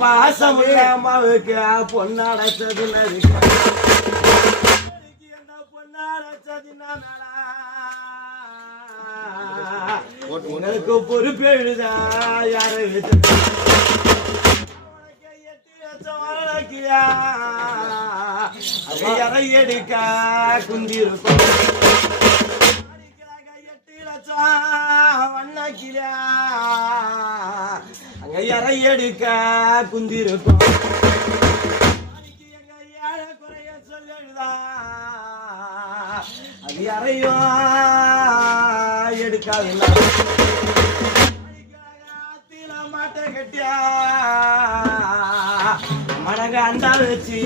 பாசம் அம்மாவுக்கு பொண்ணாடச்சது என்ன பொண்ணாடச்சதுன்னா உங்களுக்கு பொறுப்பு எழுதா யாரை அரை எடுக்க குந்திருக்கும் 8 லட்சம் வண்ணக்கில அங்க அரை எடுக்க குந்திருக்கும் எங்க ஏழை குறைய சொல்லுதா அது யாரையும் எடுக்காதுல்ல மாட்டை கட்டியா மடங்க அண்டா வச்சு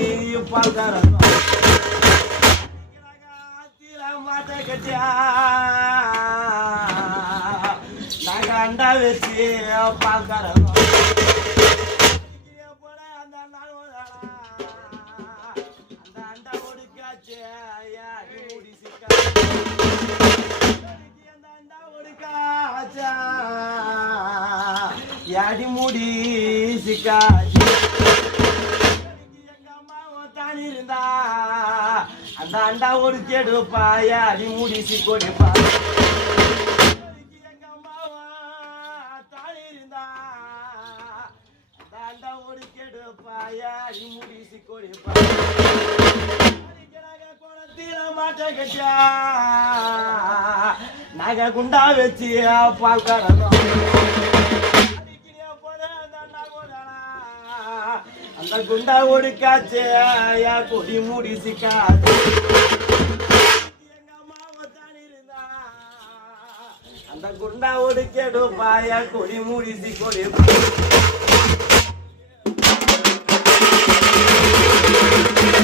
பால் தரணும் மாட்டை கட்டியா நாங்க அண்டா வச்சு பால் தரணும் அந்த அண்டா ஒடுக்காச்சு முடிசிக்கா யாடி மூடி சிக்கா எங்க அம்மாவும் தான் இருந்தா அந்த அண்டா ஒரு கெடுப்பா யாடி மூடி சிக்கொடுப்பா எங்க அம்மாவும் தான் இருந்தா அந்த அண்டா ஒரு கெடுப்பா யாடி மூடி சிக்கொடுப்பா மாட்ட கட்டியா நாங்க குண்டா வச்சு பால் கறந்தோம் அந்த குண்டா ஒடுக்காச்சு கொடி முடிச்சுக்காச்சு எங்க அம்மாவை தான் இருந்தா அந்த குண்டா ஒடுக்கெடுப்பாயா கொடி முடிச்சு கொடி